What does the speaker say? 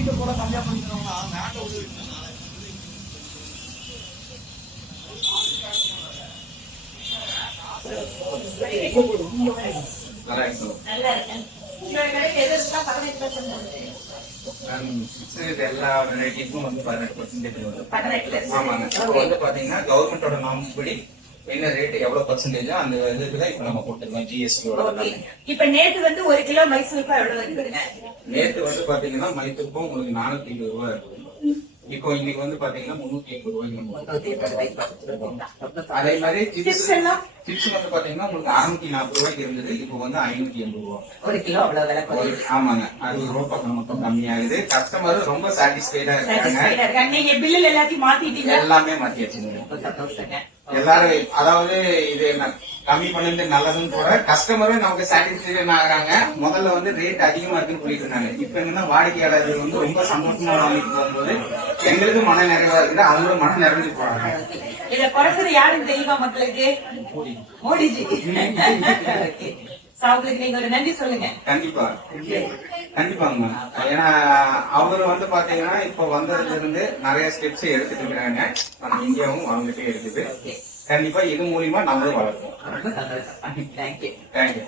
வீட்டை கூட கம்மியா பண்ணிக்கிறோம்னா நாட்டை விட்டு எல்லா வெரைட்டிஸும் வந்து 18% வரும். ஆமாங்க. இப்போ வந்து பாத்தீங்கன்னா கவர்மெண்டோட நார்ம்ஸ் படி என்ன ரேட் எவ்வளவு பர்சன்டேஜ் அந்த இதுக்குதான் இப்ப நம்ம போட்டுருக்கோம் ஜிஎஸ்டி. இப்ப நேத்து வந்து 1 கிலோ மைசூர் எவ்வளவு இருக்குதுங்க? நேத்து வந்து பாத்தீங்கன்னா மைசூருக்கும் உங்களுக்கு 450 ரூபாய் இருக்குது. இப்போ இன்னைக்கு வந்து பாத்தீங்கன்னா 380 ரூபாய்க்கு. அதே மாதிரி சிப்ஸ் வந்து பாத்தீங்கன்னா உங்களுக்கு 640 ரூபாய்க்கு இருந்தது. இப்போ வந்து 580 ரூபாய் 1 கிலோ. அவ்வளவு. ஆமாங்க. 60 ரூபாய் பக்கம் மட்டும் கம்மியாகுது. கஸ்டமர் ரொம்ப சாட்டிஸ்ஃபைடா இருக்காங்க. நீங்க பில்லுல எல்லாத்தையும் மாத்திட்டீங்க? எல்லாமே மாத்தியாச்சுங்க. எல்லாரும் அதாவது இது கம்மி பண்ணது நல்லதுன்னு கூட கஸ்டமரும் நமக்கு சாட்டிஸ்பேக்ஷன் ஆகுறாங்க. முதல்ல வந்து ரேட் அதிகமா இருக்குன்னு சொல்லிட்டு இருந்தாங்க. இப்ப என்னன்னா வாடிக்கையாளர்கள் வந்து ரொம்ப சந்தோஷமா வாங்கிட்டு போகும்போது எங்களுக்கு மன நிறைவா இருக்குது, அவங்களும் மன நிறைஞ்சு போறாங்க. இத குறைச்சது யாருன்னு தெரியுமா மக்களுக்கு? மோடிஜி. அவங்களுக்கு நீங்க ஒரு நன்றி சொல்லுங்க. கண்டிப்பா கண்டிப்பாங்க. ஏன்னா அவரு வந்து பாத்தீங்கன்னா இப்ப வந்ததுல இருந்து நிறைய ஸ்டெப்ஸ் எடுத்துட்டு இருக்கிறாங்க. நம்ம இந்தியாவும் அவங்ககிட்டே இருக்குது. கண்டிப்பா இது மூலியமா நம்மளும் வளர்ப்போம். தேங்க்யூ. தேங்க்யூ.